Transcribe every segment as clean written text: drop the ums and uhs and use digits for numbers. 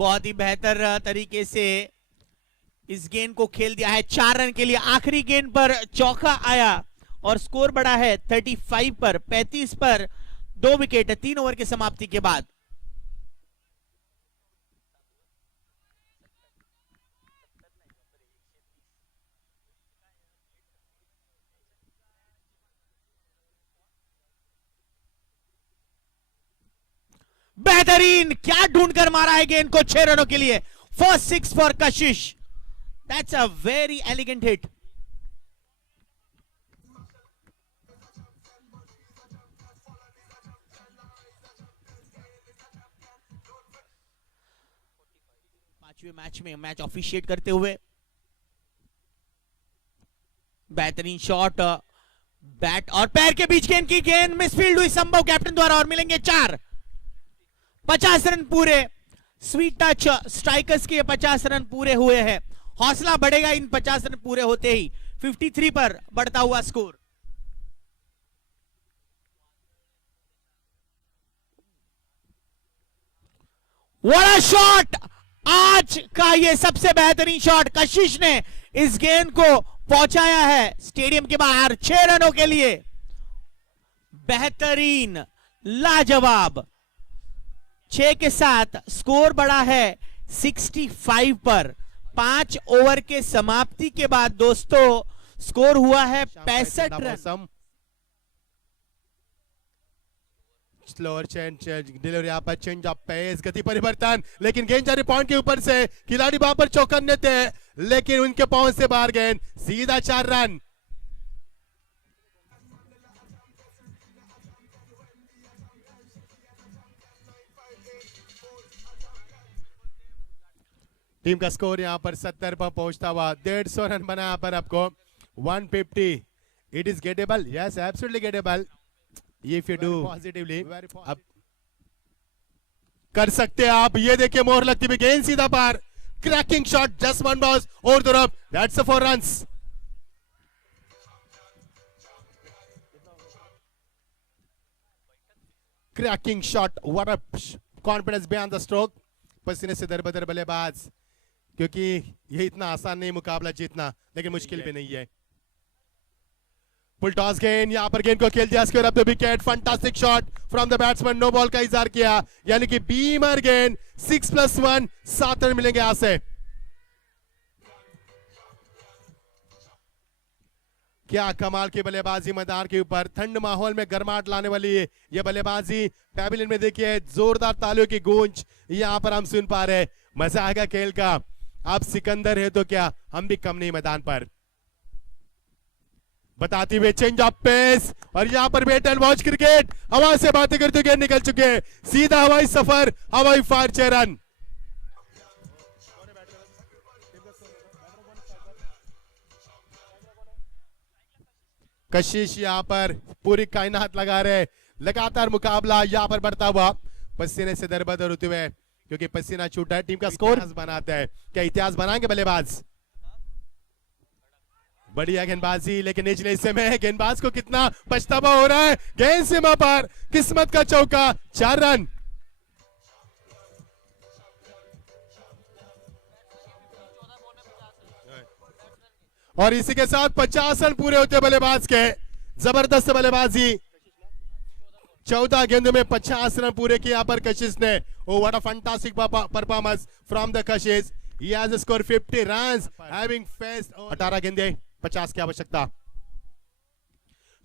बहुत ही बेहतर तरीके से इस गेंद को खेल दिया है। 4 रन के लिए आखिरी गेंद पर चौका आया और स्कोर बढ़ा है 35 पर 35 पर 2 विकेट 3 ओवर के समाप्ति के बाद। बेहतरीन, क्या ढूंढकर मारा है गेंद को 6 रनों के लिए। First 6 for Kashish. That's a very elegant hit. पांचवें मैच में मैच ऑफिशिएट करते हुए बेहतरीन शॉट, बैट और पैर के बीच गेंद की गेंद मिसफील्ड हुई संभव कैप्टन द्वारा और मिलेंगे 4। 50 रन पूरे। स्वीट टच स्ट्राइकर्स के 50 रन पूरे हुए हैं। हौसला बढ़ेगा इन 50 रन पूरे होते ही। 53 पर बढ़ता हुआ स्कोर। What a shot! आज का ये सबसे बेहतरीन शॉट। कशिश ने इस गेंद को पहुंचाया है स्टेडियम के बाहर 6 रनों के लिए। बेहतरीन, लाजवाब। 6 के साथ स्कोर बढ़ा है 65 पर। 5 ओवर के समाप्ति के बाद दोस्तों स्कोर हुआ है 65 रन। स्लोअर चेंज डिलीवरी, यहाँ पर चेंज ऑफ पेस, गति परिवर्तन, लेकिन गेंद जा रही पॉइंट के ऊपर से। खिलाड़ी वहां पर चौकन देते हैं लेकिन उनके पहुंच से बाहर गेंद। सीधा 4 रन। टीम का स्कोर यहां पर 70 पर पहुंचता हुआ। 150 रन बना यहां पर आपको। 150। It is gettable, yes absolutely gettable if you do positively. अब कर सकते हैं आप। ये देखिए मोहर लगती हुई गेंद सीधा पार। Cracking shot, just one boss और तरफ। That's a 4 runs. Cracking shot, what a confidence behind the stroke. पसीने से दरबदर बल्लेबाज, क्योंकि ये इतना आसान नहीं मुकाबला जीतना, लेकिन मुश्किल भी नहीं है। फुल टॉस गेंद, यहां पर गेंद को खेल दिया square of the wicket. Fantastic shot from the batsman. No ball का इजहार किया, यानी कि बीमर गेंद। 6+1 7 रन मिलेंगे यहां से। क्या कमाल की बल्लेबाजी मैदान के ऊपर। ठंड माहौल में गर्माहट लाने वाली ये बल्लेबाजी। पैविलियन में देखिए जोरदार तालियों की गूंज यहां पर हम सुन पा रहे हैं। मजा आएगा खेल का। आप सिकंदर है तो क्या, हम भी कम नहीं मैदान पर। बताते हुए चेंज ऑफ पेस और यहां पर वेट एंड वॉच क्रिकेट। हवा से बातें करते हुए निकल चुके हैं। सीधा हवाई सफर, हवाई फायर 6 रन। कशिश यहां पर पूरी कायनात लगा रहे। लगातार मुकाबला यहां पर बढ़ता हुआ। पसीने से दरबदर होते हुए, क्योंकि पसीना छूटा है। टीम का स्कोर बनाता है। क्या इतिहास बनाएंगे बल्लेबाज? बढ़िया गेंदबाजी, लेकिन निचले हिस्से में गेंदबाज को कितना पछतावा हो रहा है। गेंद सीमा पार, किस्मत का चौका। 4 रन। और इसी के साथ 50 रन पूरे होते बल्लेबाज के। जबरदस्त बल्लेबाजी। 14 गेंदों में 50 रन पूरे किए यहाँ पर कशिश ने। Oh, what a fantastic performance from the Kashish. He has scored 50 runs, having faced 18 गेंदे, 50 की आवश्यकता।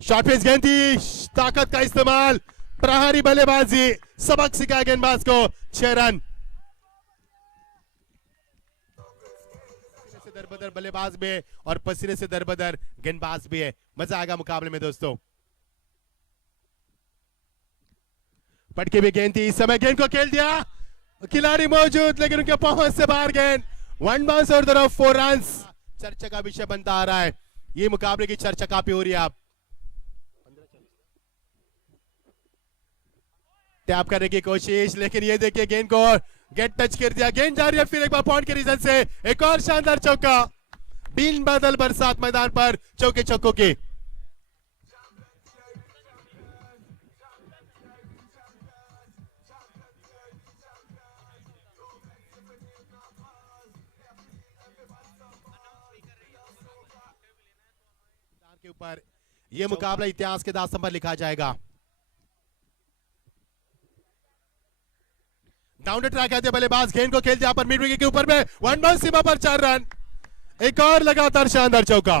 शॉर्ट पिच गेंद थी, ताकत का इस्तेमाल, प्रहारी बल्लेबाजी, सबक सिखाया गेंदबाज को। 6 रन। से दरबदर बल्लेबाज भी है और पसीने से दरबदर गेंदबाज भी है। मजा आएगा मुकाबले में दोस्तों। पटके भी गेंद थी, इस समय गेंद को खेल दिया। खिलाड़ी मौजूद लेकिन उनके पहुंच से बाहर गेंद। 1 बाउंस और तरफ 4 रन्स। चर्चा का विषय बनता आ रहा है। ये मुकाबले की चर्चा काफी हो रही है। आप टैप करने की कोशिश, लेकिन ये देखिए गेंद को गेट टच कर दिया। गेंद जा रही है फिर एक बार पॉइंट के रीजन से। एक और शानदार चौका। बिन बादल बरसात मैदान पर चौके चौकों की। के ऊपर ये मुकाबला इतिहास के दास्तन पर लिखा जाएगा। डाउन द ट्रैक आते बल्लेबाज गेंद को खेलते यहां पर मिड विकेट के ऊपर में 1 बाउंस सीमा पर 4 रन। एक और लगातार शानदार चौका।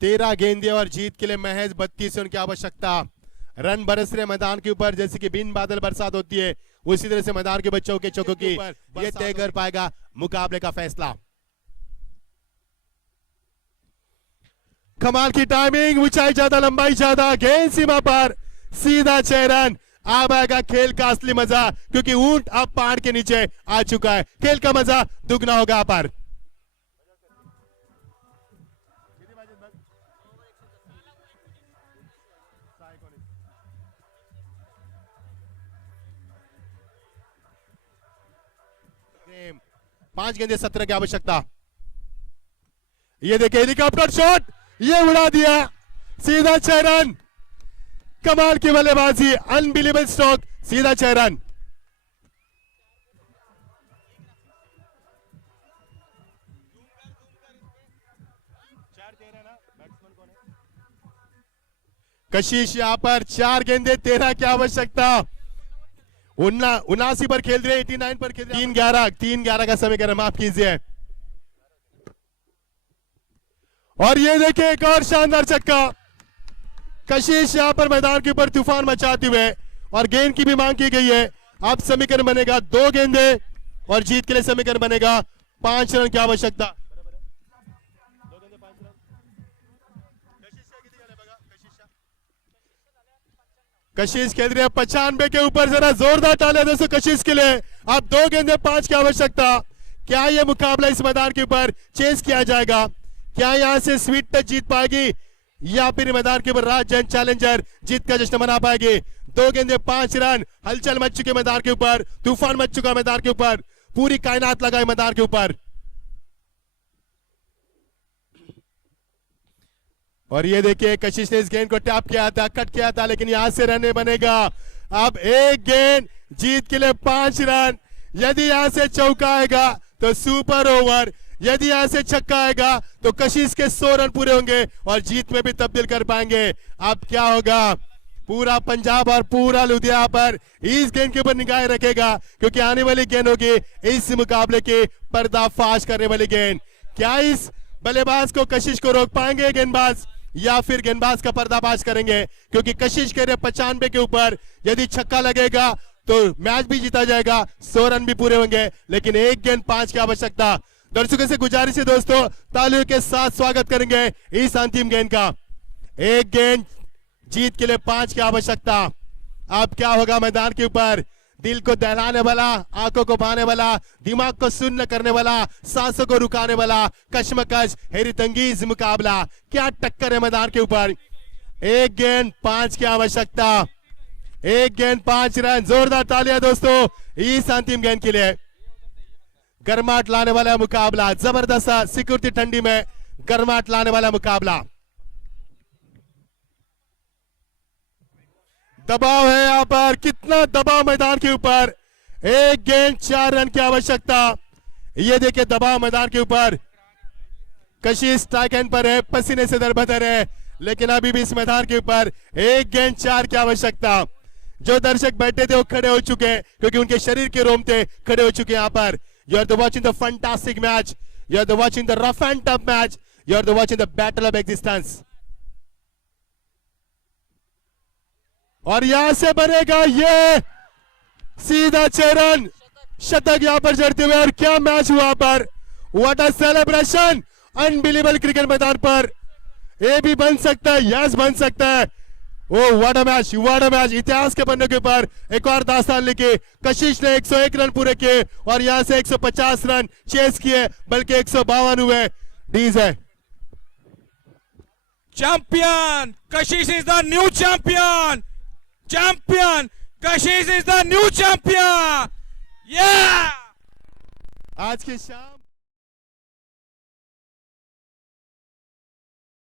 तेरह गेंदे और जीत के लिए महज 32 रन की आवश्यकता। रन बरस रहे मैदान के ऊपर जैसे कि बिन बादल बरसात होती है, उसी तरह से मैदान के बच्चों के चौकों की ये तय कर पाएगा मुकाबले का फैसला। कमाल की टाइमिंग, ऊंचाई ज्यादा लंबाई ज्यादा, गेंद सीमा पर सीधा 6 रन। अब आएगा खेल का असली मजा, क्योंकि ऊंट अब पहाड़ के नीचे आ चुका है। खेल का मजा दुगना होगा पर। पांच गेंदे 17 की आवश्यकता। ये देखिए हेलीकॉप्टर शॉट, ये उड़ा दिया, सीधा 6 रन। कमाल की बल्लेबाजी, अनबिलीवेबल स्ट्रोक, सीधा 6 रन। कशिश यहां पर 4 गेंदे 13 की आवश्यकता। 79 पर खेल रहे, 89 पर खेल रहे, 3-11 का समीकरण, माफ कीजिए। और ये देखिए एक और शानदार छक्का। कशिश यहां पर मैदान के ऊपर तूफान मचाते हुए, और गेंद की भी मांग की गई है। अब समीकरण बनेगा 2 गेंदे और जीत के लिए समीकरण बनेगा 5 रन की आवश्यकता। कशिश खेल रहे हैं 95 के ऊपर, जरा जोरदार तालियां दोस्तों कशिश के लिए। अब 2 गेंदे 5 की आवश्यकता। क्या यह मुकाबला इस मैदान के ऊपर चेस किया जाएगा? क्या यहां से स्वीट टच जीत पाएगी, या फिर मैदान के ऊपर राज चैलेंजर जीत का जश्न मना पाएगी? 2 गेंदे 5 रन। हलचल मच चुके मैदान के ऊपर, तूफान मच चुका मैदान के ऊपर, पूरी कायनात लगाई मैदान के ऊपर। और ये देखिए कशिश ने इस गेंद को टैप किया था, कट किया था, लेकिन यहां से रन बनेगा। अब एक गेंद जीत के लिए 5 रन। यदि यहां से चौका आएगा तो सुपर ओवर, यदि यहां से छक्का आएगा तो कशिश के 100 रन पूरे होंगे और जीत में भी तब्दील कर पाएंगे। अब क्या होगा? पूरा पंजाब और पूरा लुधियाना पर इस गेंद के ऊपर निगाह रखेगा, क्योंकि आने वाली गेंद होगी इस मुकाबले के पर्दाफाश करने वाली गेंद। क्या इस बल्लेबाज को कशिश को रोक पाएंगे गेंदबाज, या फिर गेंदबाज का पर्दाफाश करेंगे? क्योंकि कशिश कह रहे 95 के ऊपर, यदि छक्का लगेगा तो मैच भी जीता जाएगा, 100 रन भी पूरे होंगे, लेकिन एक गेंद 5 की आवश्यकता। दर्शकों से गुजारिश है दोस्तों, तालियों के साथ स्वागत करेंगे इस अंतिम गेंद का। एक गेंद जीत के लिए 5 की आवश्यकता। अब क्या होगा मैदान के ऊपर? दिल को दहलाने वाला, आंखों को भाने वाला, दिमाग को शून्य करने वाला, सांसों को रुकाने वाला, कश्मकश हैरतंगेज मुकाबला। क्या टक्कर है मैदान के ऊपर। एक गेंद 5 की आवश्यकता। एक गेंद 5 रन। जोरदार तालियां दोस्तों इस अंतिम गेंद के लिए। गर्माहट लाने वाला मुकाबला, जबरदस्त सिक्योरिटी ठंडी में गर्माहट लाने वाला मुकाबला। दबाव है यहां पर, कितना दबाव मैदान के ऊपर। एक गेंद 4 रन की आवश्यकता। ये देखिए दबाव मैदान के ऊपर। कशिश स्ट्राइक एंड पर है, पसीने से दरबदर है, लेकिन अभी भी इस मैदान के ऊपर एक गेंद 4 की आवश्यकता। जो दर्शक बैठे थे वो खड़े हो चुके हैं, क्योंकि उनके शरीर के रोंगटे खड़े हो चुके हैं यहां पर। You are watching the fantastic match. You are watching the rough and tough match. You are watching the battle of existence. और यहां से बनेगा ये सीधा 6 रन। शतक यहां पर जड़ते हुए, और क्या मैच हुआ पर। What a celebration. Unbelievable cricket मैदान पर ये भी बन सकता है, यस बन सकता है। Oh what a match, what a match. इतिहास के पन्नों के ऊपर एक और दास्तान लिखी। कशिश ने 101 रन पूरे किए और यहां से 150 रन चेस किए, बल्कि 152 हुए। डीज है champion. Kashish is the new champion. Champion Kashish is the new champion. आज की शाम